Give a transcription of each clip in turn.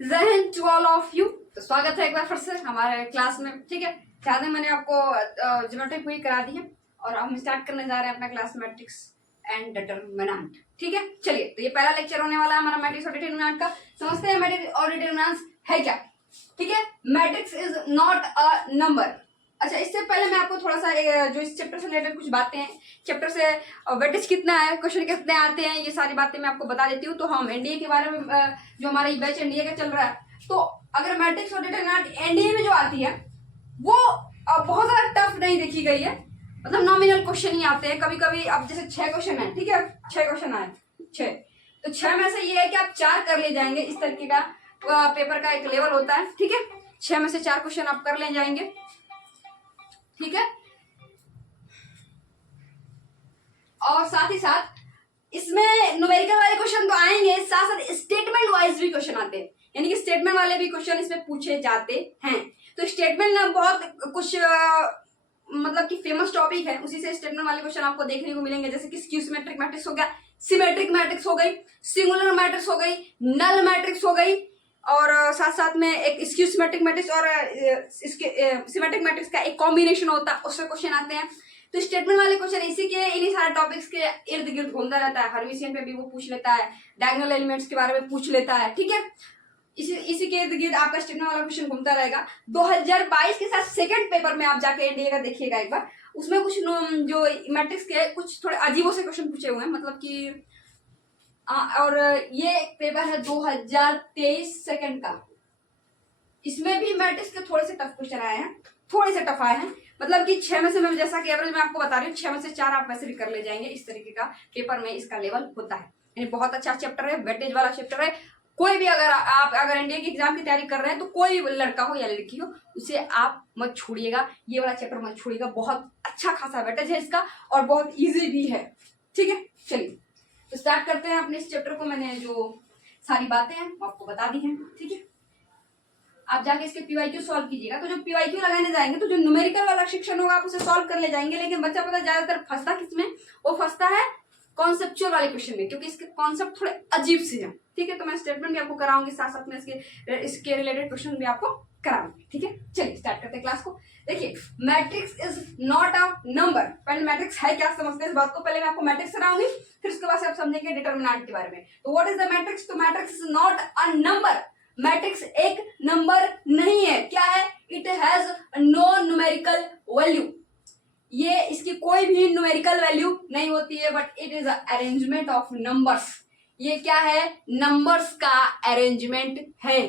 जय हिंद to all of you. तो स्वागत है एक बार फिर से हमारे क्लास में। ठीक है, ध्यान दें मैंने आपको ज्योमेट्री पूरी करा दी है और हम स्टार्ट करने जा रहे हैं अपना क्लास मैट्रिक्स एंड डिटरमिनेंट। ठीक है, चलिए तो ये पहला लेक्चर होने वाला है हमारा मैट्रिक्स और डिटरमिनेंट का। समझते हैं मैट्रिक्स और डिटरमिनेंट है क्या। ठीक है, matrix is not a number. अच्छा, इससे पहले मैं आपको थोड़ा सा जो इस चैप्टर से रिलेटेड कुछ बातें हैं, चैप्टर से वेटेज कितना है, क्वेश्चन कितने आते हैं, ये सारी बातें मैं आपको बता देती हूँ। तो हम एनडीए के बारे में जो हमारा ये बैच एनडीए का चल रहा है, तो अगर मैट्रिक्स और डिटरमिनेंट एनडीए में जो आती है वो बहुत ज्यादा टफ नहीं देखी गई है। मतलब नॉमिनल क्वेश्चन ही आते हैं कभी कभी। अब जैसे 6 क्वेश्चन है, ठीक है, 6 क्वेश्चन आए 6, तो 6 में से ये है कि आप 4 कर ले जाएंगे। इस तरीके का पेपर का एक लेवल होता है। ठीक है, 6 में से 4 क्वेश्चन आप कर ले जाएंगे। ठीक है, और साथ ही साथ इसमें न्यूमेरिकल वाले क्वेश्चन तो आएंगे, साथ साथ स्टेटमेंट वाइज भी क्वेश्चन आते हैं, यानी कि स्टेटमेंट वाले भी क्वेश्चन इसमें पूछे जाते हैं। तो स्टेटमेंट ना बहुत कुछ मतलब कि फेमस टॉपिक है, उसी से स्टेटमेंट वाले क्वेश्चन आपको देखने को मिलेंगे। जैसे कि स्क्यू सिमेट्रिक मैट्रिक्स हो गया, सिमेट्रिक मैट्रिक्स हो गई, सिंगुलर मैट्रिक्स हो गई, नल मैट्रिक्स हो गई, और साथ साथ में एक स्क्यू सिमेट्रिक मैट्रिक्स और इसके सिमेट्रिक मैट्रिक्स का एक कॉम्बिनेशन होता है, उससे क्वेश्चन आते हैं। तो स्टेटमेंट वाले क्वेश्चन इन्हीं सारे टॉपिक्स के इर्द गिर्द घूमता रहता है। हर्मिशियन पे भी वो पूछ लेता है, डायगोनल एलिमेंट्स के बारे में पूछ लेता है। ठीक है, इसी के इर्द गिर्द आपका स्टेटमेंट वाला क्वेश्चन घूमता रहेगा। 2022 के साथ सेकंड पेपर में आप जाके एनडीए का देखिएगा एक बार, उसमें कुछ जो मैट्रिक्स के कुछ थोड़े अजीबों से क्वेश्चन पूछे हुए हैं। मतलब कि और ये पेपर है 2023 सेकंड का, इसमें भी मैट्रिक्स के थोड़े से टफ क्वेश्चन आए हैं, थोड़े से टफ आए हैं। मतलब कि 6 में से मैं जैसा कि एवरेज में आपको बता रही हूँ, 6 में से 4 आप वैसे भी कर ले जाएंगे। इस तरीके का पेपर में इसका लेवल होता है, यानी बहुत अच्छा चैप्टर है, वेटेज वाला चैप्टर है। कोई भी अगर एनडीए की एग्जाम की तैयारी कर रहे हैं, तो कोई भी लड़का हो या लड़की हो, उसे आप मत छोड़िएगा, ये वाला चैप्टर मत छोड़िएगा। बहुत अच्छा खासा वेटेज है इसका और बहुत ईजी भी है। ठीक है, चलिए तो स्टार्ट करते हैं अपने इस चैप्टर को। मैंने जो सारी बातें हैं वो आपको बता दी हैं। ठीक है, आप जाके इसके पीवाईक्यू सॉल्व कीजिएगा। तो जो पीवाईक्यू लगाने जाएंगे, तो जो न्यूमेरिकल वाला सेक्शन होगा आप उसे सॉल्व कर ले जाएंगे। लेकिन बच्चा पता ज्यादातर फंसता किसमें, वो फंसता है कॉन्सेप्चुअल वाले क्वेश्चन में, क्योंकि इसके कॉन्सेप्ट थोड़े अजीब से हैं। ठीक है, तो मैं स्टेटमेंट भी आपको कराऊंगी, साथ साथ में इसके रिलेटेड क्वेश्चन भी आपको कराऊंगी। ठीक है, चलिए स्टार्ट करते हैं क्लास को। देखिए, matrix is not a number. पहले मैट्रिक्स है क्या समझते हैं इस बात को। पहले मैं आपको मैट्रिक्स कराऊंगी, फिर उसके बाद से आप समझेंगे डिटरमिनेंट के बारे में। तो व्हाट इज द मैट्रिक्स। तो matrix is not a number. Matrix एक नंबर नहीं है। क्या है, it has no numerical value. ये इसकी कोई भी न्यूमेरिकल वैल्यू नहीं होती है, but it is arrangement of numbers. ये क्या है, नंबर्स का अरेंजमेंट है,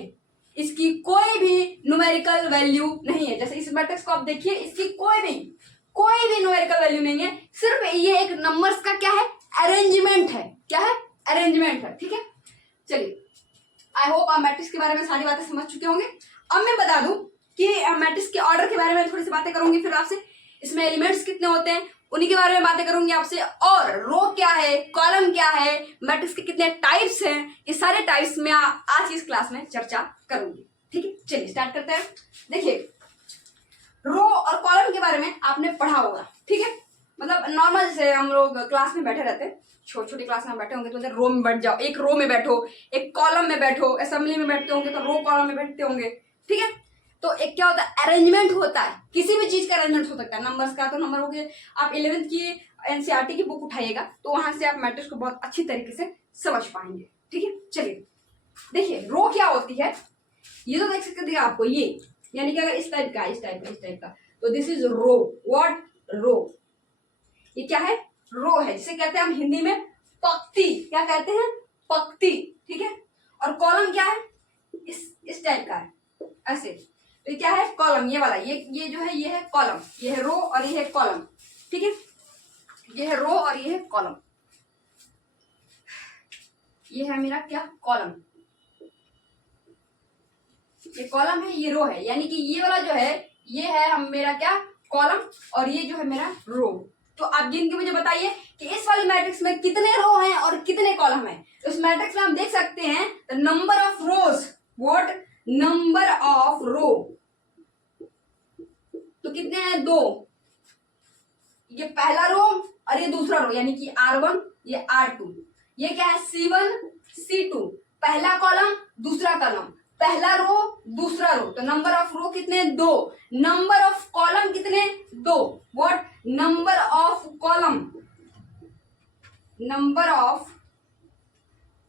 इसकी कोई भी न्यूमेरिकल वैल्यू नहीं है। जैसे इस मैट्रिक्स को आप देखिए, इसकी कोई भी न्यूमेरिकल वैल्यू नहीं है, सिर्फ ये एक नंबर्स का क्या है, अरेंजमेंट है। क्या है, अरेंजमेंट है। ठीक है, चलिए आई होप आप मैट्रिक्स के बारे में सारी बातें समझ चुके होंगे। अब मैं बता दूं कि मैट्रिक्स के ऑर्डर के बारे में थोड़ी सी बातें करूंगी फिर आपसे। इसमें एलिमेंट्स कितने होते हैं उन्हीं के बारे में बातें करूंगी आपसे, और रो क्या है, कॉलम क्या है, मैट्रिक्स के कितने टाइप्स हैं, ये सारे टाइप्स में आज इस क्लास में चर्चा करूंगी। ठीक है, चलिए स्टार्ट करते हैं। देखिए, रो और कॉलम के बारे में आपने पढ़ा होगा। ठीक है, मतलब नॉर्मल जैसे हम लोग क्लास में बैठे रहते हैं, छोटी क्लास में बैठे होंगे तो रो में बैठ जाओ, एक रो में बैठो, एक कॉलम में बैठो, असेंबली में बैठते होंगे तो रो कॉलम में बैठते होंगे। ठीक है, तो एक क्या होता है, अरेंजमेंट होता है, किसी भी चीज का अरेंजमेंट हो सकता है। नंबर्स का तो नंबर हो गए, आप 11th की एनसीईआरटी की बुक उठाइएगा तो वहां से आप मैट्रिक्स को बहुत अच्छी तरीके से समझ पाएंगे। ठीक है, चलिए देखिए रो क्या होती है। ये तो देख सकते दिया आपको, ये यानी कि अगर इस टाइप का इस टाइप का तो दिस इज रो। व्हाट, रो। ये क्या है, रो है, जिसे कहते हैं हम हिंदी में पंक्ति। क्या कहते हैं, पंक्ति। ठीक है, और कॉलम क्या है, इस टाइप का है, ऐसे। तो क्या है, कॉलम, ये वाला, ये जो है, ये है कॉलम, ये है रो और ये है कॉलम। ठीक है, ये है रो और ये है कॉलम। ये है मेरा क्या, कॉलम, ये कॉलम है, ये रो है, यानी कि ये वाला जो है ये है हम मेरा क्या, कॉलम, और ये जो है मेरा रो। तो आप गिन के मुझे बताइए कि इस वाली मैट्रिक्स में कितने रो हैं और कितने कॉलम हैं। तो इस मैट्रिक्स में हम देख सकते हैं the number of rows. What, number of row. तो कितने हैं, 2। ये पहला रो और ये दूसरा रो, यानी कि R1, ये R2। ये क्या है, C1 C2, पहला कॉलम दूसरा कॉलम। पहला रो दूसरा रो, तो नंबर ऑफ रो कितने? 2। नंबर ऑफ कॉलम कितने? 2। What? Number of column, number of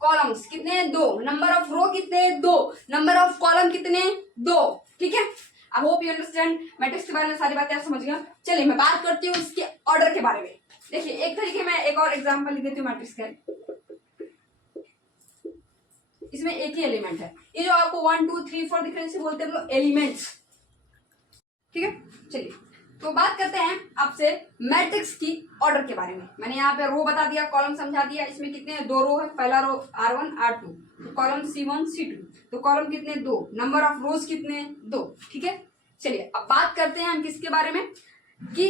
columns कितने? 2। नंबर ऑफ रो कितने? 2। नंबर ऑफ कॉलम कितने? 2। ठीक है, आई होप यू अंडरस्टैंड। मैट्रिक्स के बारे में सारी बातें आप समझ गए। चलिए मैं बात करती हूँ इसके ऑर्डर के बारे में। देखिए एक तरीके में एक और एग्जांपल लिख देती हूँ मैट्रिक्स का। इसमें एक ही एलिमेंट है, ये जो आपको 1 2 3 4 दिख रहे हैं इसे बोलते हैं हम लोग एलिमेंट्स। ठीक है, चलिए तो बात करते हैं आपसे मैट्रिक्स की ऑर्डर के बारे में। मैंने यहाँ पे रो बता दिया, कॉलम समझा दिया। इसमें कितने? 2 रो है। पहला रो R1 R2, तो कॉलम C1 C2, तो कॉलम कितने? 2। नंबर ऑफ रोज कितने? 2। ठीक है, चलिए अब बात करते हैं हम किसके बारे में कि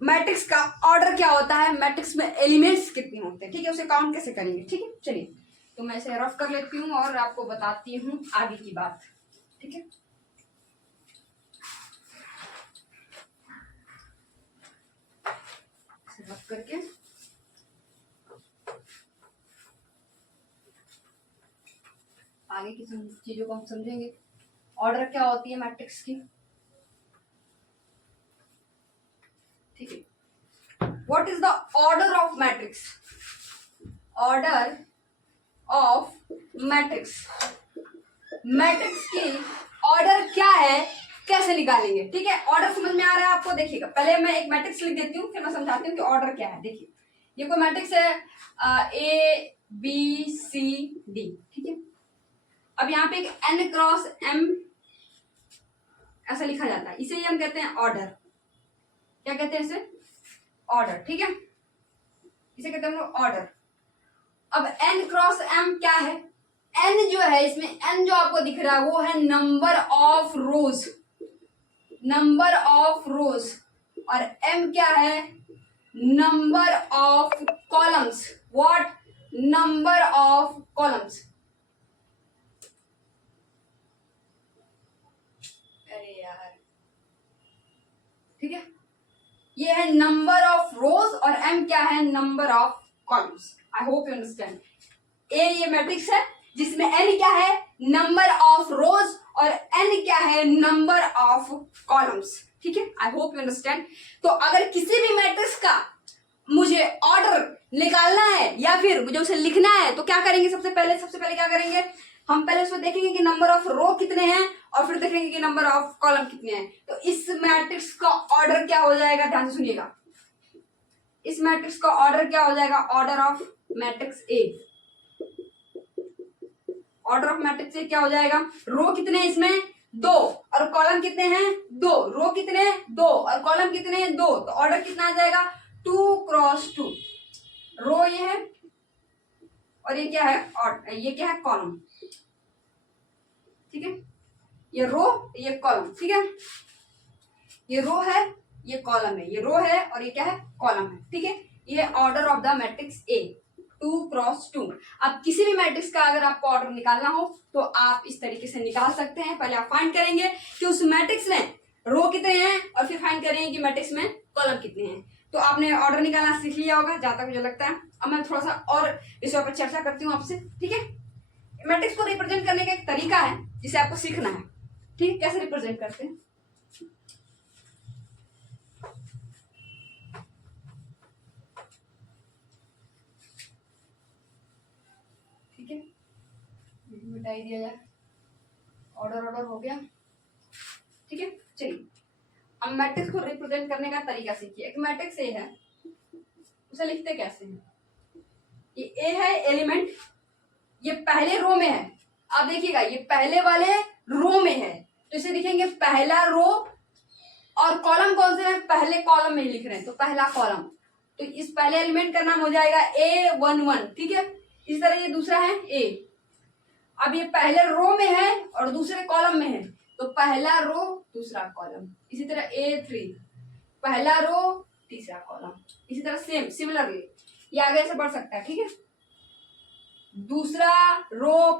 मैट्रिक्स का ऑर्डर क्या होता है, मैट्रिक्स में एलिमेंट्स कितने होते हैं। ठीक है, उसे काउंट कैसे करेंगे। ठीक है, चलिए तो मैं इसे रफ कर लेती हूँ और आपको बताती हूँ आगे की बात। ठीक है, रफ करके आगे की चीजों को हम समझेंगे। ऑर्डर क्या होती है मैट्रिक्स की। ठीक है, what is the order of matrix? Order of matrix, matrix की ऑर्डर क्या है, कैसे निकालेंगे। ठीक है, ऑर्डर समझ में आ रहा है आपको। देखिएगा पहले मैं एक मैट्रिक्स लिख देती हूँ, फिर मैं समझाती हूँ कि ऑर्डर क्या है। देखिए ये कोई मैट्रिक्स है A B C D। ठीक है, अब यहाँ पे एक N क्रॉस M ऐसा लिखा जाता है, इसे हम कहते हैं ऑर्डर। क्या कहते हैं इसे? ऑर्डर। ठीक है, इसे कहते हैं हम लोग ऑर्डर। अब N क्रॉस M क्या है? N जो है इसमें, N जो आपको दिख रहा है वो है number of rows, number of रोज, और M क्या है? Number of columns. What? Number of columns. अरे यार, ठीक है, ये है नंबर ऑफ रोज और M क्या है? Number of columns. I hope you understand. A ये मैट्रिक्स है जिसमें N क्या है? नंबर ऑफ रोज, और N क्या है? Number of columns. ठीक है, आई होप यू अंडरस्टैंड। तो अगर किसी भी मैट्रिक्स का मुझे ऑर्डर निकालना है या फिर मुझे उसे लिखना है तो क्या करेंगे? सबसे पहले क्या करेंगे? हम पहले उसमें देखेंगे कि नंबर ऑफ रो कितने हैं और फिर देखेंगे कि नंबर ऑफ कॉलम कितने हैं। तो इस मैट्रिक्स का ऑर्डर क्या हो जाएगा? ध्यान से सुनिएगा, इस मैट्रिक्स का ऑर्डर क्या हो जाएगा? Order of matrix A. Order of matrix A क्या हो जाएगा? रो कितने हैं इसमें? 2, और कॉलम कितने हैं? 2। रो कितने? 2, और कॉलम कितने? 2। तो ऑर्डर कितना आ जाएगा? 2 क्रॉस 2। रो ये है और ये क्या है? और ये क्या है? कॉलम। ठीक है, ये रो ये कॉलम। ठीक है, ये रो है ये कॉलम है, ये रो है और ये क्या है? कॉलम है। ठीक है, ये order of the matrix A 2 cross 2। अब किसी भी मैट्रिक्स का अगर आपको ऑर्डर निकालना हो तो आप इस तरीके से निकाल सकते हैं। पहले आप फाइंड करेंगे कि उस मैट्रिक्स में रो कितने हैं और फिर फाइंड करेंगे कि मैट्रिक्स में कॉलम कितने हैं। तो आपने ऑर्डर निकालना सीख लिया होगा जहां तक मुझे लगता है। अब मैं थोड़ा सा और इस पर चर्चा करती हूँ आपसे। ठीक है, मैट्रिक्स को रिप्रेजेंट करने का एक तरीका है जिसे आपको सीखना है। ठीक है, कैसे रिप्रेजेंट करते हैं? ठीक है, मिटा ही दिया जाए। ऑर्डर हो गया। ठीक है, चलिए अब मैट्रिक्स को रिप्रेजेंट करने का तरीका सीखिए। एक मैट्रिक्स ए है, उसे लिखते कैसे हैं? ये ए है एलिमेंट, ये पहले रो में है। आप देखिएगा ये पहले वाले रो में है तो इसे लिखेंगे पहला रो, और कॉलम कौन से हैं? पहले कॉलम में ही लिख रहे हैं तो पहला कॉलम। तो इस पहले एलिमेंट का नाम हो जाएगा A11। ठीक है, इस तरह ये दूसरा है ए। अब ये पहले रो में है और दूसरे कॉलम में है तो पहला रो दूसरा कॉलम। इसी तरह A3 पहला रो तीसरा कॉलम। इसी तरह सिमिलरली ये आगे ऐसे बढ़ सकता है। ठीक है, दूसरा रो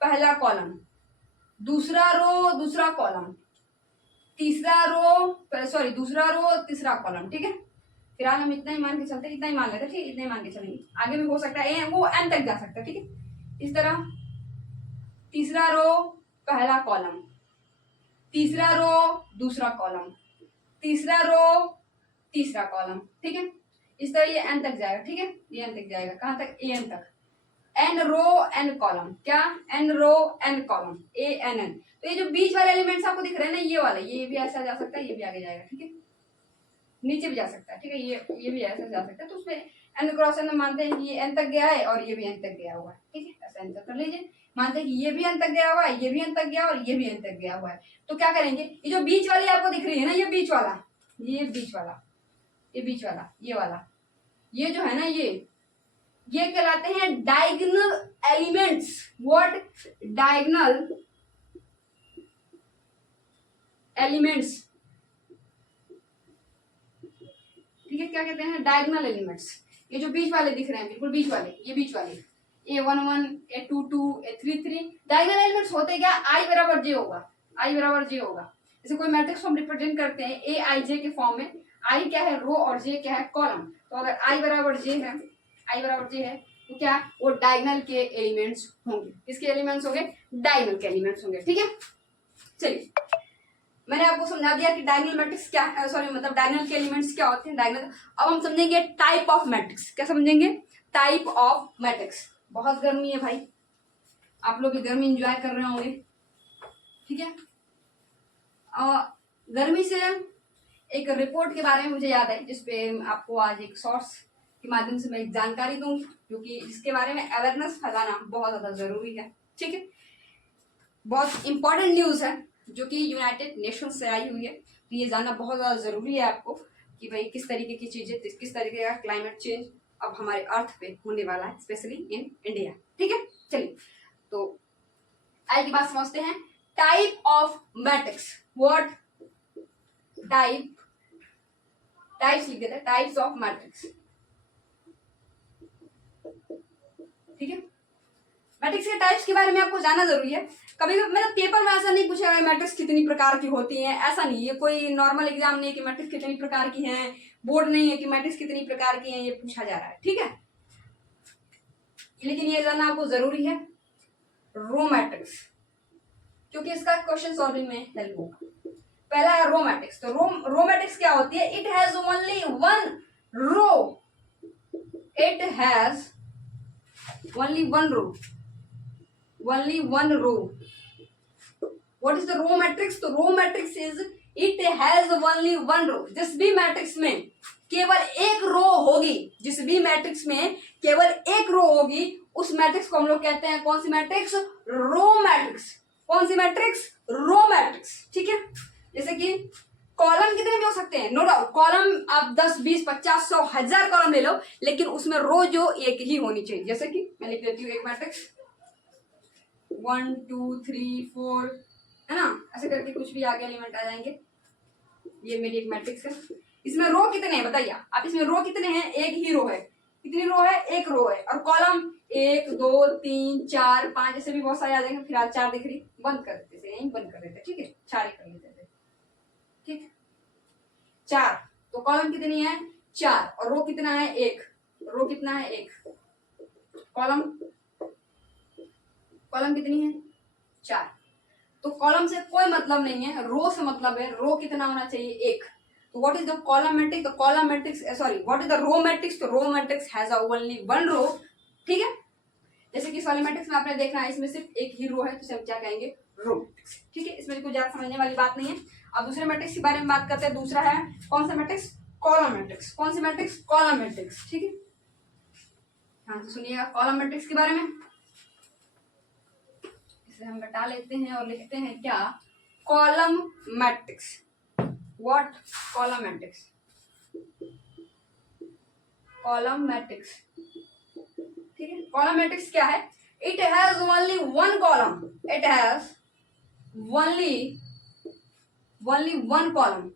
पहला कॉलम, दूसरा रो दूसरा कॉलम, तीसरा रो दूसरा रो तीसरा कॉलम। ठीक है, फिलहाल हम इतना ही मान के चलते, इतना ही मान लेते। ठीक है, इतना ही मान के चलेंगे, आगे भी हो सकता है वो एन तक जा सकता है। ठीक है, इस तरह तीसरा रो पहला कॉलम, तीसरा रो दूसरा कॉलम, तीसरा रो तीसरा कॉलम, ठीक है। इस तरह ये एन तक जाएगा, ठीक है, ये एन तक जाएगा, कहां तक, ए एन तक, एन रो एन कॉलम, क्या, N row N column, A N N. तो ये जो बीच वाले एलिमेंट्स आपको दिख रहे हैं ना, ये वाला, ये भी ऐसा जा सकता है, ये भी आगे जाएगा, ठीक है, नीचे भी जा सकता है, ठीक है, ये भी ऐसा जा सकता है। तो उसमें एन क्रॉस एन मानते हैं कि ये एन तक गया है और ये भी एन तक गया हुआ है, ठीक है, ऐसा आंसर कर लीजिए। मानते हैं कि ये भी एन तक गया हुआ है, ये भी एन तक गया और ये भी एन तक गया हुआ है। तो क्या करेंगे, ये जो बीच वाली आपको दिख रही है ना, ये बीच वाला, ये बीच वाला, ये बीच वाला, ये वाला, ये जो है ना, ये कहलाते हैं diagonal elements. What, diagonal elements, ठीक है, क्या कहते हैं, डायगोनल एलिमेंट्स। ये जो बीच वाले दिख रहे हैं, बिल्कुल बीच वाले, ये बीच वाले, A11, A22, A33, diagonal elements होते क्या, I बराबर J होगा, I बराबर J होगा। जैसे कोई मैट्रिक्स हम रिप्रेजेंट करते हैं A I J के फॉर्म में, I क्या है, रो, और J क्या है, कॉलम। तो अगर I बराबर J है, I बराबर J है, तो क्या, वो डायगोनल के एलिमेंट्स होंगे। किसके एलिमेंट्स होंगे, डायगोनल के एलिमेंट्स होंगे, ठीक है। चलिए, मैंने आपको समझा दिया कि डायगोनल मैट्रिक्स क्या है, सॉरी मतलब डायगोनल के एलिमेंट्स क्या होते हैं, डायगोनल। अब हम समझेंगे टाइप ऑफ मैट्रिक्स। क्या समझेंगे, टाइप ऑफ मैट्रिक्स। बहुत गर्मी है भाई, आप लोग भी गर्मी एंजॉय कर रहे होंगे, ठीक है। गर्मी से एक रिपोर्ट के बारे में मुझे याद है, जिसपे आपको आज एक सोर्स के माध्यम से मैं एक जानकारी दूंगी, क्योंकि इसके बारे में अवेयरनेस फैलाना बहुत ज्यादा जरूरी है, ठीक है। बहुत इंपॉर्टेंट न्यूज है जो कि यूनाइटेड नेशंस से आई हुई है। तो ये जानना बहुत ज़्यादा ज़रूरी है आपको कि भाई किस तरीके की चीज़ें, किस तरीके का क्लाइमेट चेंज अब हमारे अर्थ पे होने वाला है, स्पेशली इन इंडिया, ठीक है। चलिए, तो आई की बात समझते हैं। Type of matrix, what, types लिख देते हैं, टाइप्स ऑफ मैट्रिक्स, ठीक है। मैट्रिक्स के टाइप्स के बारे में आपको जानना जरूरी है। कभी कभी मतलब पेपर में ऐसा नहीं पूछा गया मैट्रिक्स कितनी प्रकार की होती हैं, ऐसा नहीं, ये कोई नॉर्मल एग्जाम नहीं है कि मैट्रिक्स कितनी प्रकार की हैं, बोर्ड नहीं है कि मैट्रिक्स कितनी प्रकार की हैं, ये पूछा जा रहा है, ठीक है। लेकिन ये जानना आपको जरूरी है, रो मैट्रिक्स, क्योंकि इसका क्वेश्चन सॉल्विंग में हेल्प होगा। पहला है रो मैट्रिक्स। तो रो मैट्रिक्स क्या होती है, it has only one row, it has only one row, only one row. What is the row matrix? तो row matrix is it has only one row. जिस भी मैट्रिक्स में केवल एक रो होगी, जिस भी मैट्रिक्स में केवल एक रो होगी, उस मैट्रिक्स को हम लोग कहते हैं कौन सी मैट्रिक्स, रो मैट्रिक्स। कौन सी मैट्रिक्स, रो मैट्रिक्स, ठीक है। जैसे कि कॉलम कितने भी हो सकते हैं, नो डाउट, कॉलम आप 10, 20, 50, 100, 1000 कॉलम ले लो, लेकिन उसमें रो जो एक ही होनी चाहिए। जैसे कि मैं लिख देती हूँ एक मैट्रिक्स 1 2 3 4, है ना, ऐसे करके कुछ भी आगे एलिमेंट आ जाएंगे। ये मेरी एक मैट्रिक्स है, इसमें रो कितने हैं बताइए आप, इसमें रो कितने हैं, एक ही रो है। कितनी रो है, एक रो है। और कॉलम 1 2 3 4 5 ऐसे भी बहुत सारे आ जाएंगे। फिलहाल 4 दिख रही, बंद कर देते, यहीं बंद कर देते, ठीक है, 4 ही कर लेते थे, ठीक, 4। तो कॉलम कितनी है, 4, और रो कितना है, 1। रो कितना है, 1। कॉलम कितनी है, 4। तो कॉलम से कोई मतलब नहीं है, रो से मतलब है। रो कितना होना चाहिए, 1। तो what is the column matrix, the column matrix, sorry what is the row matrix, तो row matrix has only one row, ठीक है। जैसे कि सॉलिड मैट्रिक्स में आपने देखना है, इसमें सिर्फ एक ही रो है, तो हम क्या कहेंगे, रो मैट्रिक्स, ठीक है। इसमें कुछ ज्यादा समझने वाली बात नहीं है। अब दूसरे मैट्रिक्स के बारे में बात करते हैं। दूसरा है कौन सा मैट्रिक्स, कॉलम मैट्रिक्स। कौन सी मैट्रिक्स, कॉलम मैट्रिक्स, ठीक है। हाँ, तो सुनिएगा कॉलम मैट्रिक्स के बारे में। इसे हम बता लेते हैं और लिखते हैं क्या, column matrix. What, column matrix, column matrix, ठीक है। कॉलम मैट्रिक्स क्या है, it has only one column, it has only one column,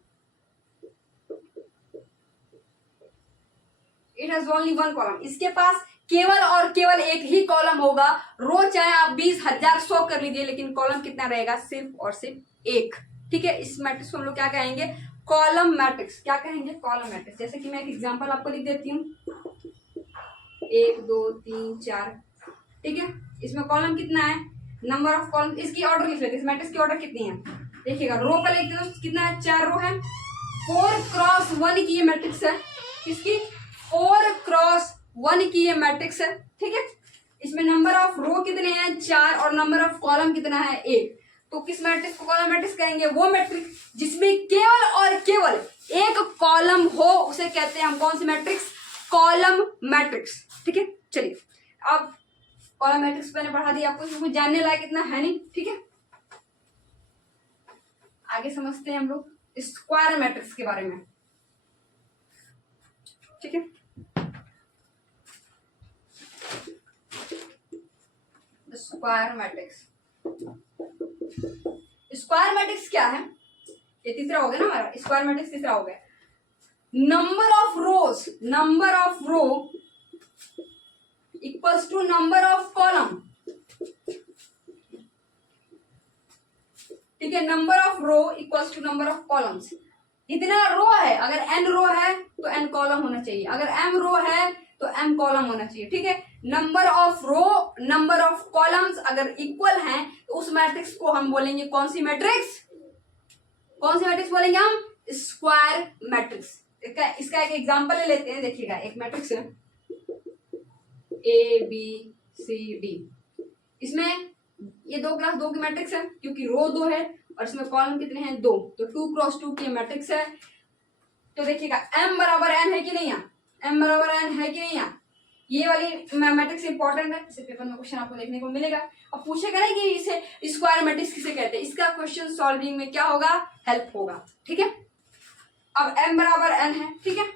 it has only one column. इसके पास केवल और केवल एक ही कॉलम होगा। रो चाहे आप 20,000 100 कर लीजिए, लेकिन कॉलम कितना रहेगा, सिर्फ और सिर्फ एक, ठीक है। इस मैट्रिक्स को हम लोग क्या कहेंगे, कॉलम मैट्रिक्स। क्या कहेंगे, कॉलम मैट्रिक्स। जैसे कि मैं एक एग्जांपल आपको लिख देती हूँ, 1 2 3 4, ठीक है। इसमें कॉलम कितना है, नंबर ऑफ कॉलम, इसकी ऑर्डर लिख लेते हैं, इस मैट्रिक्स की ऑर्डर कितनी है देखिएगा, रो का लिखते हैं तो कितना है, 4 रो है, 4x1 की ये मैट्रिक्स है, किसकी 4x1 की ये मैट्रिक्स है, ठीक है। इसमें नंबर ऑफ रो कितने हैं 4 और नंबर ऑफ कॉलम कितना है 1। तो किस मैट्रिक्स को कॉलम मैट्रिक्स कहेंगे, वो मैट्रिक्स जिसमें केवल और केवल एक कॉलम हो उसे कहते हैं हम कौन सी मैट्रिक्स, कॉलम मैट्रिक्स, ठीक है। चलिए अब कॉलम मैट्रिक्स मैंने पढ़ा दिया आपको, कुछ जानने लायक इतना है नहीं, ठीक है। आगे समझते हैं हम लोग स्क्वायर मैट्रिक्स के बारे में, ठीक है। स्क्वायर मैट्रिक्स, स्क्वायर मैट्रिक्स क्या है, ये तीसरा हो गया ना हमारा, स्क्वायर मैट्रिक्स तीसरा हो गया। Number of rows, number of row equals to number of column, ठीक है। Number of row equals to number of columns, इतना रो है, अगर n रो है तो n कॉलम होना चाहिए, अगर m रो है तो m कॉलम होना चाहिए, ठीक है। Number of row number of columns अगर इक्वल हैं तो उस मैट्रिक्स को हम बोलेंगे कौन सी मैट्रिक्स, कौन सी मैट्रिक्स बोलेंगे हम, स्क्वायर मैट्रिक्स। इसका एक एग्जांपल ले लेते हैं, देखिएगा एक मैट्रिक्स है A B C D, इसमें ये 2x2 की मैट्रिक्स है क्योंकि रो 2 है और इसमें कॉलम कितने हैं 2, तो 2x2 की मैट्रिक्स है। तो देखिएगा m बराबर n है कि नहीं है, m बराबर n है कि नहीं है, ये वाली मैट्रिक्स इंपॉर्टेंट है, इसे पेपर में क्वेश्चन आपको देखने को मिलेगा। अब पूछेगा ना कि इसे स्क्वायर मैट्रिक्स किसे कहते हैं, इसका क्वेश्चन सॉल्विंग में क्या होगा, हेल्प होगा, ठीक है। अब m बराबर n है, ठीक है,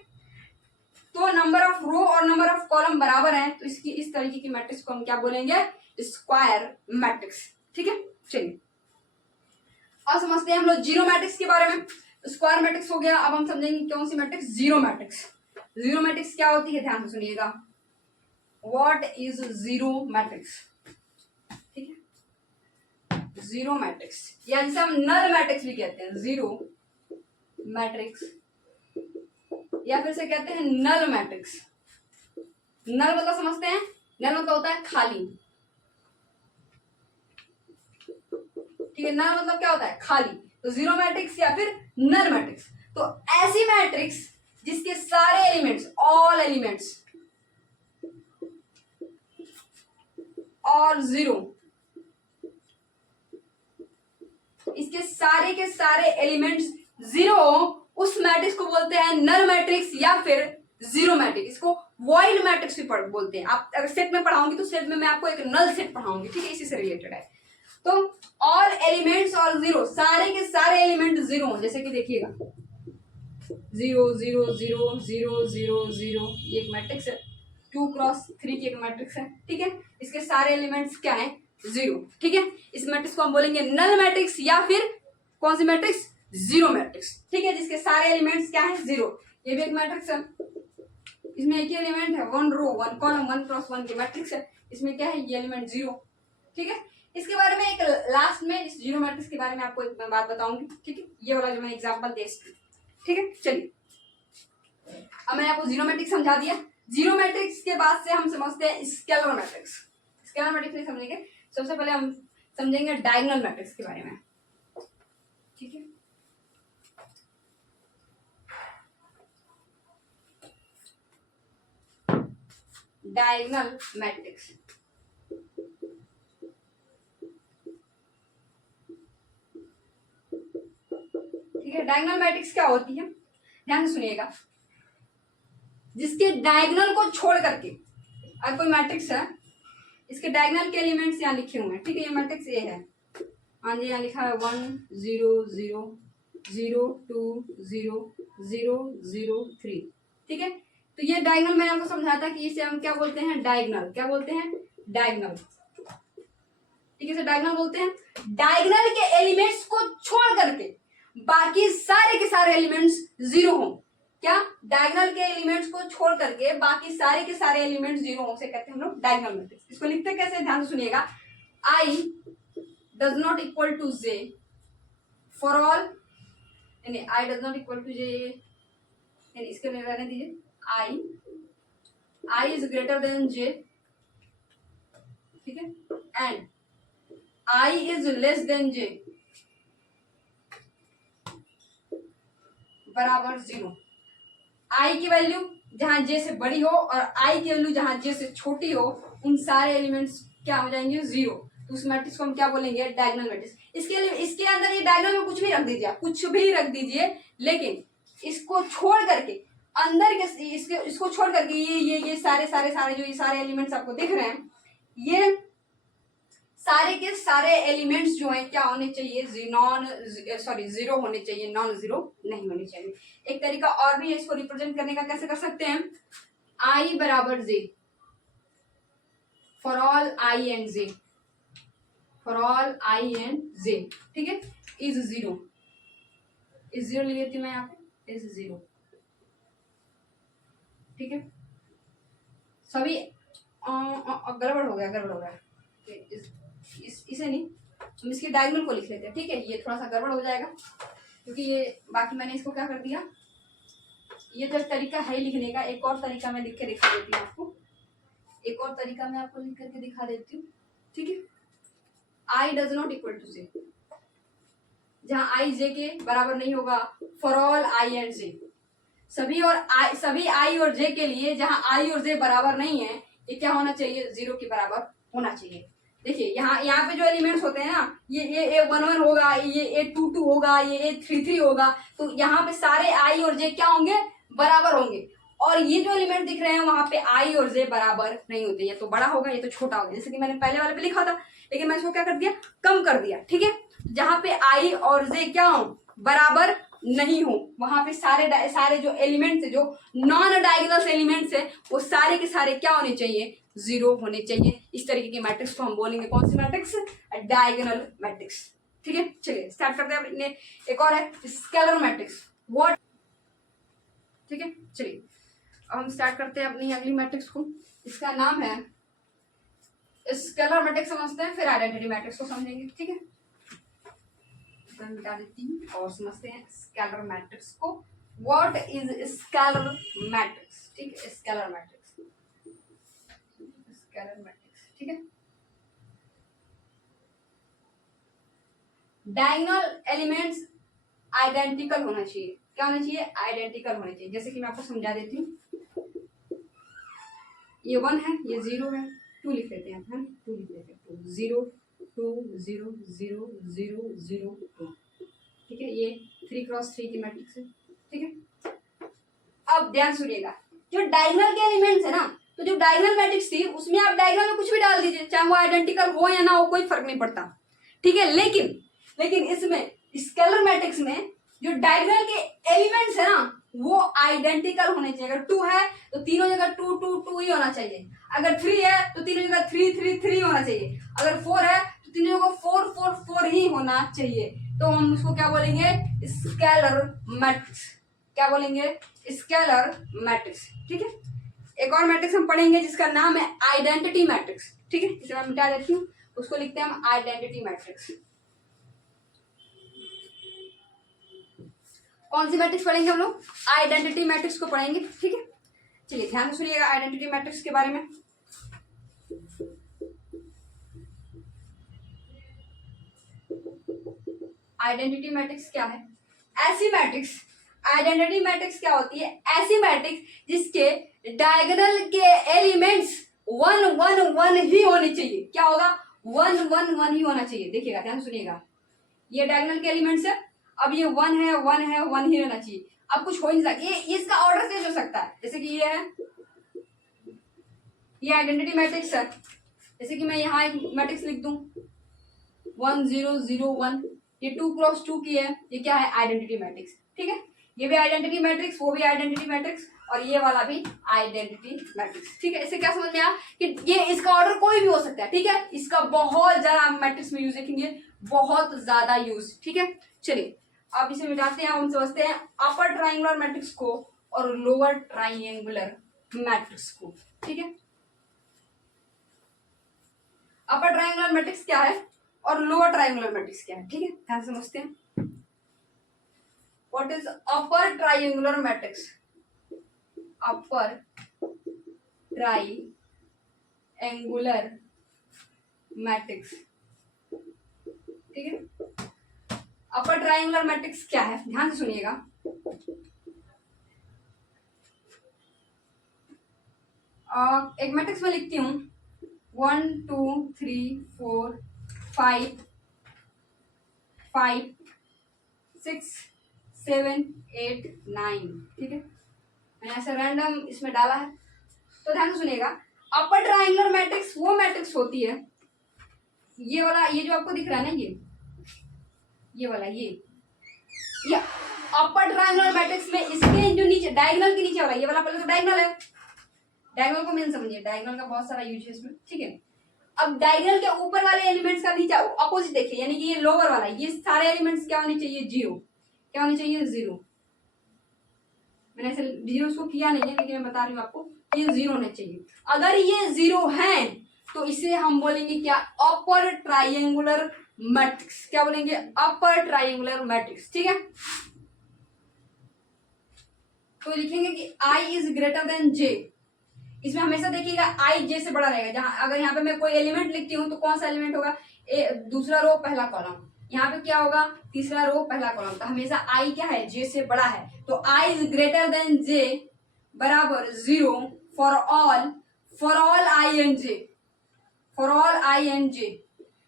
तो नंबर ऑफ रो और नंबर ऑफ कॉलम बराबर है, तो इसकी इस तरीके की मैट्रिक्स को हम क्या बोलेंगे, स्क्वायर मैट्रिक्स, ठीक है। चलिए अब समझते हैं हम लोग जीरो मैट्रिक्स के बारे में। स्क्वायर मैट्रिक्स हो गया, अब हम समझेंगे कौन सी matrix, zero matrix. Zero matrix क्या होती है, ध्यान से सुनिएगा, व्हाट इज जीरो मैट्रिक्स, ठीक है। जीरो मैट्रिक्स या जिसे हम नल मैट्रिक्स भी कहते हैं, जीरो मैट्रिक्स या फिर से कहते हैं नल मैट्रिक्स। नल मतलब समझते हैं, नल मतलब होता है खाली, ठीक है। नल मतलब क्या होता है, खाली, तो जीरो मैट्रिक्स या फिर नल मैट्रिक्स, तो ऐसी मैट्रिक्स जिसके सारे एलिमेंट्स, ऑल एलिमेंट्स और जीरो, इसके सारे के सारे एलिमेंट्स जीरो, उस मैट्रिक्स को बोलते हैं नल मैट्रिक्स या फिर जीरो मैट्रिक्स। इसको वॉइड मैट्रिक्स भी बोलते हैं। आप अगर सेट में पढ़ाऊंगी तो सेट में मैं आपको एक नल सेट पढ़ाऊंगी, ठीक है, इसी से रिलेटेड है। तो ऑल एलिमेंट्स और जीरो, सारे के सारे एलिमेंट जीरो, जैसे कि देखिएगा 0 0 0 0 0 0, ये एक मैट्रिक्स है, 2x3 की एक मैट्रिक्स है, ठीक है। इसके सारे एलिमेंट्स क्या है, जीरो, ठीक है। इस मैट्रिक्स को हम बोलेंगे नल मैट्रिक्स या फिर कौन सी मैट्रिक्स, जीरो मैट्रिक्स, ठीक है, जिसके सारे एलिमेंट्स क्या है, जीरो। ये भी एक मैट्रिक्स है, इसमें एक ही एलिमेंट है, 1 रो 1 कॉलम 1x1 की मैट्रिक्स है, इसमें क्या है, ये एलिमेंट जीरो, ठीक है। इसके बारे में एक लास्ट में इस जीरो मैट्रिक्स के बारे में आपको एक बात बताऊंगी, ठीक है, ये वाला जो मैंने एग्जांपल दिया इसकी, ठीक है। चलिए अब मैंने आपको जीरो मैट्रिक्स समझा दिया। जीरो मैट्रिक्स के बाद से हम समझते हैं स्केलर मैट्रिक्स। स्केलर मैट्रिक्स नहीं समझेंगे, सबसे पहले हम समझेंगे डायगोनल मैट्रिक्स के बारे में, ठीक है। डायगोनल मैट्रिक्स, ठीक है। डायगोनल मैट्रिक्स क्या होती है, ध्यान से सुनिएगा, जिसके डायगोनल को छोड़ करके, अगर कोई मैट्रिक्स है, इसके डायगोनल के एलिमेंट्स यहाँ लिखे हुए हैं, ठीक है, ये मैट्रिक्स ए है, हाँ जी, यहाँ लिखा है 1 0 0 0 2 0 0 0 3, ठीक है। तो ये डायगोनल मैंने आपको समझाया था कि इसे हम क्या बोलते हैं, डायगोनल, क्या बोलते हैं, डायगोनल, ठीक है, इसे डायगोनल बोलते हैं। डायगोनल के एलिमेंट्स को छोड़ करके बाकी सारे के सारे एलिमेंट्स जीरो हों, क्या, डायगोनल के एलिमेंट्स को छोड़ करके बाकी सारे के सारे एलिमेंट्स जीरो हों, उसे कहते हैं हम लोग डायगोनल मैट्रिक्स। इसको लिखते कैसे, ध्यान से सुनिएगा, I does not equal to j for all, यानी I does not equal to j, यानी इसके लिए रहने दीजिए, I is greater than j, ठीक है, and I is less than J बराबर 0। आई की वैल्यू जहां जे से बड़ी हो और आई की वैल्यू जहां जे से छोटी हो, उन सारे एलिमेंट्स क्या हो जाएंगे 0। तो उस मैट्रिक्स को हम क्या बोलेंगे, डायगोनल मैट्रिक्स। इसके अंदर ये डायगोनल में कुछ भी रख दीजिए, आप कुछ भी रख दीजिए, लेकिन इसको छोड़ करके अंदर के इसको छोड़ करके ये सारे सारे सारे जो ये सारे एलिमेंट्स आपको दिख रहे हैं, ये सारे के सारे एलिमेंट्स जो हैं क्या होने चाहिए, जीरो होने चाहिए, नॉन जीरो नहीं होने चाहिए। एक तरीका और भी है इसको रिप्रेजेंट करने का, कैसे कर सकते हैं, आई बराबर J for all I and J, for all I and J, ठीक है, इज 0, इज 0 लिख लेती हूँ मैं यहाँ पे, इज 0, ठीक है। सभी गड़बड़ हो गया इसे नहीं, हम इसकी डायगोनल को लिख लेते हैं, ठीक है। ये थोड़ा सा गड़बड़ हो जाएगा क्योंकि ये बाकी मैंने इसको क्या कर दिया, ये जो तरीका है लिखने का, एक और तरीका मैं लिख के दिखा देती हूँ आपको, एक और तरीका मैं आपको लिख करके दिखा देती हूँ, ठीक है। I does not equal to J, जहां आई जे के बराबर नहीं होगा, for all I and J, सभी आई और जे के लिए जहां आई और जे बराबर नहीं है, ये क्या होना चाहिए, 0 के बराबर होना चाहिए। देखिए यहाँ पे जो एलिमेंट्स होते हैं ना, ये A11 होगा, ये A22 होगा, ये A33 होगा, तो यहाँ पे सारे आई और जे क्या होंगे, बराबर होंगे। और ये जो एलिमेंट दिख रहे हैं वहां पे आई और जे बराबर नहीं होते, ये तो बड़ा होगा, ये तो छोटा होगा, जैसे कि मैंने पहले वाले पे लिखा था, लेकिन मैं इसको क्या कर दिया, कम कर दिया, ठीक है। जहां पे आई और जे क्या हो, बराबर नहीं हो, वहां पे सारे जो एलिमेंट्स है, जो नॉन डायगोनल एलिमेंट्स है, वो सारे के सारे क्या होने चाहिए, 0 होने चाहिए। इस तरीके की मैट्रिक्स को हम बोलेंगे कौन सी मैट्रिक्स, डायगोनल मैट्रिक्स, ठीक है। चलिए स्टार्ट करते हैं अपने, एक और है स्केलर मैट्रिक्स, व्हाट, ठीक है। चलिए अब हम स्टार्ट करते हैं अपनी अगली मैट्रिक्स को, इसका नाम है स्केलर मैट्रिक्स, समझते हैं, फिर आइडेंटिटी मैट्रिक्स को समझेंगे, ठीक है। मिटा देती हूँ और समझते हैं स्केलर मैट्रिक्स को। व्हाट इज स्केलर मैट्रिक्स, ठीक है, स्केलर मैट्रिक्स, स्केलर मैट्रिक्स, ठीक है। डायगोनल एलिमेंट्स आइडेंटिकल होना चाहिए, क्या होना चाहिए, आइडेंटिकल होने चाहिए। जैसे कि मैं आपको समझा देती हूँ, ये 1 है, ये 0 है, 2 लिख लेते हैं, 2 लिख लेते हैं, 0 2 0 0 0 0 2, ठीक है। ये 3x3 की मैट्रिक्स है, ठीक है। अब ध्यान सुनिएगा, जो डायगोनल के एलिमेंट्स है ना, तो जो डायगोनल मैट्रिक्स थी उसमें आप डायगोनल में कुछ भी डाल दीजिए, चाहे वो आइडेंटिकल हो या ना हो, कोई फर्क नहीं पड़ता, ठीक है। लेकिन इसमें स्केलर मैट्रिक्स में जो डायगोनल के एलिमेंट्स है ना, वो आइडेंटिकल होने चाहिए। अगर 2 है तो तीनों जगह 2 2 2 ही होना चाहिए, अगर 3 है तो तीनों जगह 3 3 3 होना चाहिए, अगर 4 है तो तीनों जगह 4 4 4 ही होना चाहिए। तो हम उसको क्या बोलेंगे, स्केलर मैट्रिक्स, क्या बोलेंगे, स्केलर मैट्रिक्स, ठीक है। एक और मैट्रिक्स हम पढ़ेंगे जिसका नाम है आइडेंटिटी मैट्रिक्स, ठीक है, इसे मैं मिटा देती हूँ, उसको लिखते हैं हम आइडेंटिटी मैट्रिक्स। कौन सी मैट्रिक्स पढ़ेंगे हम लोग, आइडेंटिटी मैट्रिक्स को पढ़ेंगे, ठीक है। चलिए ध्यान से सुनिएगा आइडेंटिटी मैट्रिक्स के बारे में। आइडेंटिटी मैट्रिक्स क्या है, ऐसी मैट्रिक्स, आइडेंटिटी मैट्रिक्स क्या होती है, ऐसी मैट्रिक्स जिसके डायगोनल के एलिमेंट्स 1 1 1 ही होने चाहिए। क्या होगा, 1 1 1 ही होना चाहिए। देखिएगा ध्यान सुनिएगा, ये डायगोनल के एलिमेंट्स है, अब ये 1 है 1 है 1 ही रहना चाहिए, अब कुछ हो ही नहीं सकता, ये इसका ऑर्डर चेंज हो सकता है। जैसे कि ये है, ये आइडेंटिटी मैट्रिक्स है, जैसे कि मैं यहाँ एक मैट्रिक्स लिख दूं 1 0 0 1, ये 2x2 की है, ये क्या है, आइडेंटिटी मैट्रिक्स, ठीक है। ये भी आइडेंटिटी मैट्रिक्स, वो भी आइडेंटिटी मैट्रिक्स, और ये वाला भी आइडेंटिटी मैट्रिक्स, ठीक है। इससे क्या समझ में आया कि ये इसका ऑर्डर कोई भी हो सकता है, ठीक है। इसका बहुत ज्यादा मैट्रिक्स में यूज देखेंगे, बहुत ज्यादा यूज, ठीक है। चलिए अब इसे मिटाते हैं, हम समझते हैं अपर ट्राइंगुलर मैट्रिक्स को और लोअर ट्राइंगुलर मैट्रिक्स को, ठीक है। अपर ट्राइंगुलर मैट्रिक्स क्या है और लोअर ट्राइंगुलर मैट्रिक्स क्या है, ठीक है, ध्यान से समझते हैं। What is upper triangular matrix, upper triangular matrix, ठीक है। अपर ट्रायंगुलर मैट्रिक्स क्या है, ध्यान से सुनिएगा। एक मैट्रिक्स में लिखती हूँ 1 2 3 4 5 5 6 7 8 9, ठीक है। मैंने ऐसे रैंडम इसमें डाला है, तो ध्यान से सुनिएगा। अपर ट्रायंगुलर मैट्रिक्स वो मैट्रिक्स होती है, ये वाला, ये जो आपको दिख रहा है ना, ये वाला, ये अपर ट्रायंगुलर मैट्रिक्स में इसके जो नीचे डायगोनल के नीचे वाला, ये वाला पहले तो डायगोनल है, डायगोनल को मेन समझिए, डायगोनल का बहुत सारा यूज है इसमें, ठीक है। अब डायगोनल के ऊपर वाले एलिमेंट्स का नीचे अपोजिट देखिए, यानी कि ये लोअर वाला, ये सारे एलिमेंट्स क्या होने चाहिए, जीरो। क्या होने चाहिए, जीरो। मैंने ऐसे जीरो को किया नहीं है, लेकिन मैं बता रही हूँ आपको, ये जीरो होने चाहिए। अगर ये जीरो है तो इसे हम बोलेंगे क्या, अपर ट्रायंगुलर मैट्रिक्स। क्या बोलेंगे, अपर ट्रायंगुलर मैट्रिक्स, ठीक है। तो लिखेंगे कि I is greater than J। इसमें हमेशा देखिएगा I J से बड़ा रहेगा। जहां अगर यहाँ पे मैं कोई एलिमेंट लिखती हूँ तो कौन सा एलिमेंट होगा, दूसरा रो पहला कॉलम, यहाँ पे क्या होगा, तीसरा रो पहला कॉलम। तो हमेशा I क्या है, J से बड़ा है। तो I is greater than J बराबर 0 for all I and J, for all I and J,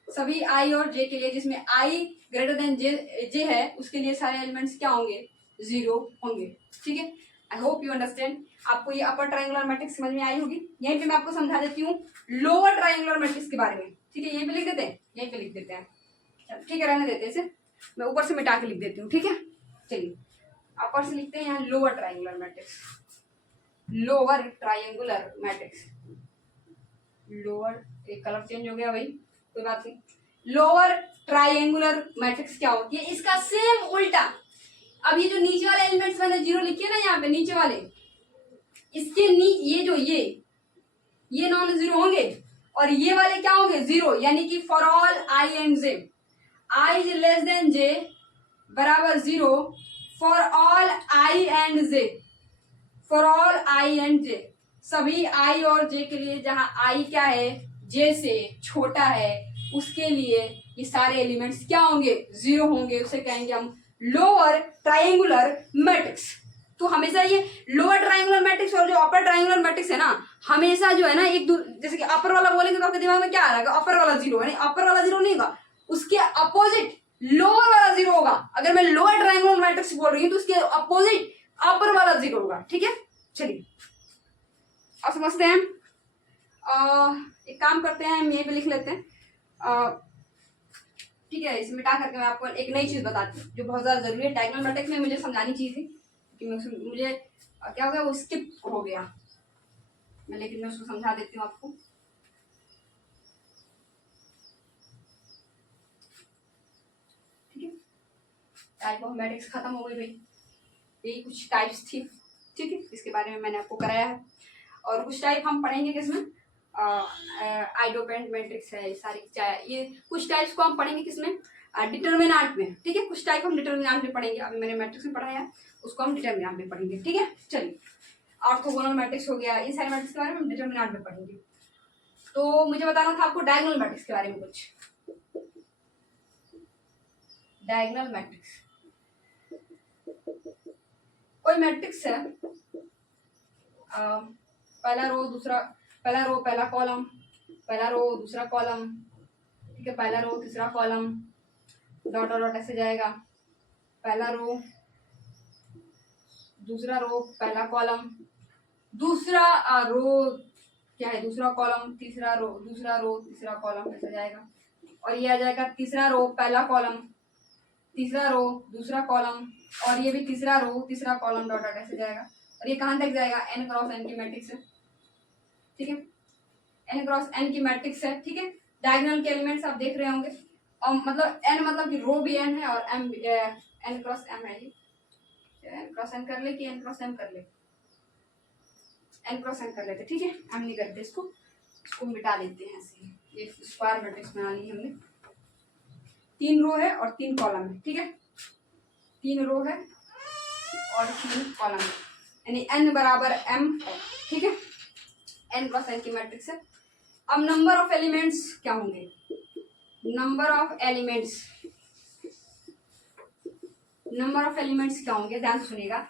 सभी I और J के लिए जिसमें I ग्रेटर देन J है, उसके लिए सारे एलिमेंट्स क्या होंगे, जीरो होंगे, ठीक है। आई होप यू अंडरस्टैंड। आपको ये अपर ट्रायंगुलर मैट्रिक्स समझ में आई होगी। यहीं पे मैं आपको समझा देती हूँ लोअर ट्रायंगुलर मैट्रिक्स के बारे में, ठीक है। यहीं पे लिख देते हैं, यहीं पे लिख देते हैं, ठीक है, रहने देते हैं इसे, मैं ऊपर से मिटा के लिख देती हूँ, ठीक है। चलिए अपर से लिखते हैं यहाँ lower triangular matrix, lower triangular matrix, lower, एक कलर चेंज हो गया भाई, कोई बात नहीं। लोअर ट्रायंगुलर मैट्रिक्स क्या होती है, इसका सेम उल्टा। अब ये जो नीचे वाले एलिमेंट्स मैंने जीरो लिखे ना यहाँ पे नीचे वाले, इसके ये जो ये नॉन जीरो होंगे और ये वाले क्या होंगे, जीरो। यानी कि for all I and J, I is less then J बराबर 0 for all I and J, for all I and J, सभी I और J के लिए जहां I क्या है, J से छोटा है, उसके लिए ये सारे एलिमेंट्स क्या होंगे, जीरो होंगे। उसे कहेंगे हम लोअर ट्रायंगुलर मैट्रिक्स। तो हमेशा ये लोअर ट्रायंगुलर मैट्रिक्स और जो अपर ट्रायंगुलर मैट्रिक्स है ना, हमेशा जो है ना एक जैसे कि अपर वाला बोलेंगे तो आपके दिमाग में क्या आ रहा है, अपर वाला जीरो है, अपर वाला जीरो नहीं होगा, उसके अपोजिट लोअर वाला जीरो होगा। अगर मैं लोअर ट्रायंगुलर मैट्रिक्स बोल रही हूँ तो उसके अपोजिट अपर वाला जीरो होगा, ठीक है। चलिए अब समझते हैं। एक काम करते हैं, हम यहीं पे लिख लेते हैं, ठीक है। इसे मिटा करके मैं आपको एक नई चीज बताती हूँ जो बहुत ज्यादा जरूरी है। डायगोनल मैट्रिक्स में मुझे समझानी चाहिए थी कि मुझे क्या हो गया, वो स्किप हो गया मैं, लेकिन मैं उसको समझा देती हूँ आपको। ठीक है, टाइप ऑफ मैट्रिक्स खत्म हो गई भाई, यही कुछ टाइप्स थी, ठीक है। इसके बारे में मैंने आपको कराया है, और कुछ टाइप हम पढ़ेंगे किसमें, आइडोपेंट मैट्रिक्स है, सारी ये कुछ टाइप्स को हम पढ़ेंगे किसमें, डिटर्मिनेंट में, ठीक है। कुछ टाइप हम डिटर्मिनेंट में पढ़ेंगे, अभी मैंने मैट्रिक्स में पढ़ाया, उसको हम डिटर्मिनेंट में पढ़ेंगे, ठीक है। चलिए ऑर्थोगोनल मैट्रिक्स हो गया, इन सारे मैट्रिक्स के बारे में हम डिटर्मिनेंट में पढ़ेंगे। तो मुझे बताना था आपको डायगोनल मैट्रिक्स के बारे में कुछ। डायगोनल मैट्रिक्स कोई मैट्रिक्स है, पहला रो पहला कॉलम, पहला रो दूसरा कॉलम, ठीक है, पहला रो तीसरा कॉलम, डॉट डॉट डॉट ऐसे जाएगा, पहला रो दूसरा रो पहला कॉलम, दूसरा रो क्या है, दूसरा कॉलम, तीसरा रो तीसरा कॉलम ऐसे जाएगा, और ये आ जाएगा तीसरा रो पहला कॉलम, तीसरा रो दूसरा कॉलम, और ये भी तीसरा रो तीसरा कॉलम, डॉट डॉट ऐसे जाएगा। और ये कहाँ तक जाएगा, n क्रॉस n की मैट्रिक्स है, ठीक है, n क्रॉस n की मैट्रिक्स है, ठीक है। डायगोनल के एलिमेंट्स आप देख रहे होंगे, और मतलब n मतलब कि रो भी n है और m n क्रॉस m है, ये n क्रॉस n कर ले कि n क्रॉस m कर ले, n क्रॉस m कर लेते, ठीक है। हम नहीं करते इसको मिटा देते हैं ऐसे, ये स्क्वायर मैट्रिक्स बना ली हमने। 3 रो है और 3 कॉलम है, ठीक है, 3 रो है और 3 कॉलम है, यानी n बराबर m है, ठीक है। n क्रॉस n की मैट्रिक्स है। अब नंबर ऑफ एलिमेंट्स क्या होंगे, नंबर ऑफ एलिमेंट्स क्या होंगे, ध्यान से सुनिएगा।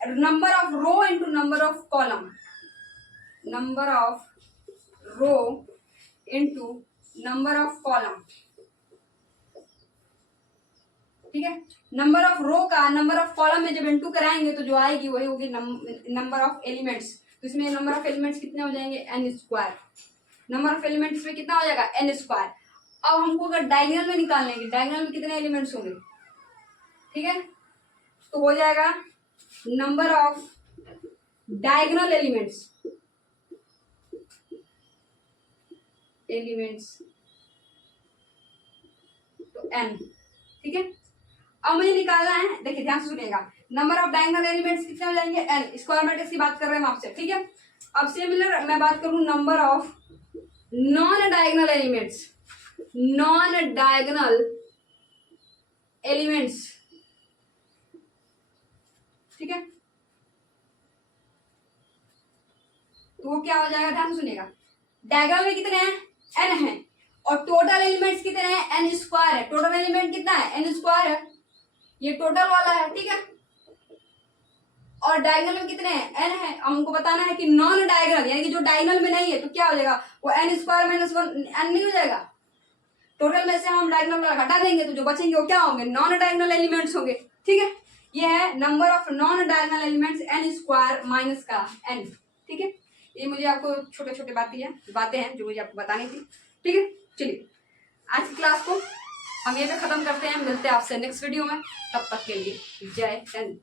Number of row into number of column, number of row into number of column, ठीक है। नंबर ऑफ रो का नंबर ऑफ कॉलम में जब इंटू कराएंगे तो जो आएगी वही होगी नंबर ऑफ एलिमेंट्स। तो इसमें नंबर ऑफ एलिमेंट्स कितने हो जाएंगे, n square. Number of elements में कितना हो जाएगा, एन स्क्वायर। अब हमको अगर डायगोनल में निकालेंगे, डायगोनल में कितने एलिमेंट्स होंगे, ठीक है, तो हो जाएगा नंबर ऑफ डायगोनल एलिमेंट्स तो एन, ठीक है। अब मुझे निकालना है, देखिए ध्यान से सुनिएगा, नंबर ऑफ डायगोनल एलिमेंट्स कितने हो जाएंगे, एन। स्क्वायर मैट्रिक्स की बात कर रहे हैं हम आपसे, ठीक है। अब सिमिलर मैं बात करूं number of non diagonal elements, non diagonal elements, ठीक है, तो वो क्या हो जाएगा, ध्यान सुनिएगा। डायगोनल में कितने हैं, एन है, और टोटल एलिमेंट्स कितने हैं, एन स्क्वायर है। टोटल एलिमेंट कितना है, एन स्क्वायर है, ये टोटल वाला है, ठीक है। और डायगोनल में कितने हैं, एन है। हमको बताना है कि नॉन डायगोनल यानी कि जो डायगोनल में नहीं है तो क्या हो जाएगा, वो n square minus one n नहीं हो जाएगा। टोटल में से हम डायगोनल हटा देंगे तो जो बचेंगे वो क्या होंगे, नॉन डायगोनल एलिमेंट्स होंगे, ठीक है। ये है number of non diagonal elements, n square minus का एन, ठीक है। ये मुझे आपको छोटे छोटे बातें हैं जो मुझे आपको बतानी थी, ठीक है। चलिए आज की क्लास को हम ये पे खत्म करते हैं, मिलते हैं आपसे नेक्स्ट वीडियो में, तब तक के लिए जय हिंद।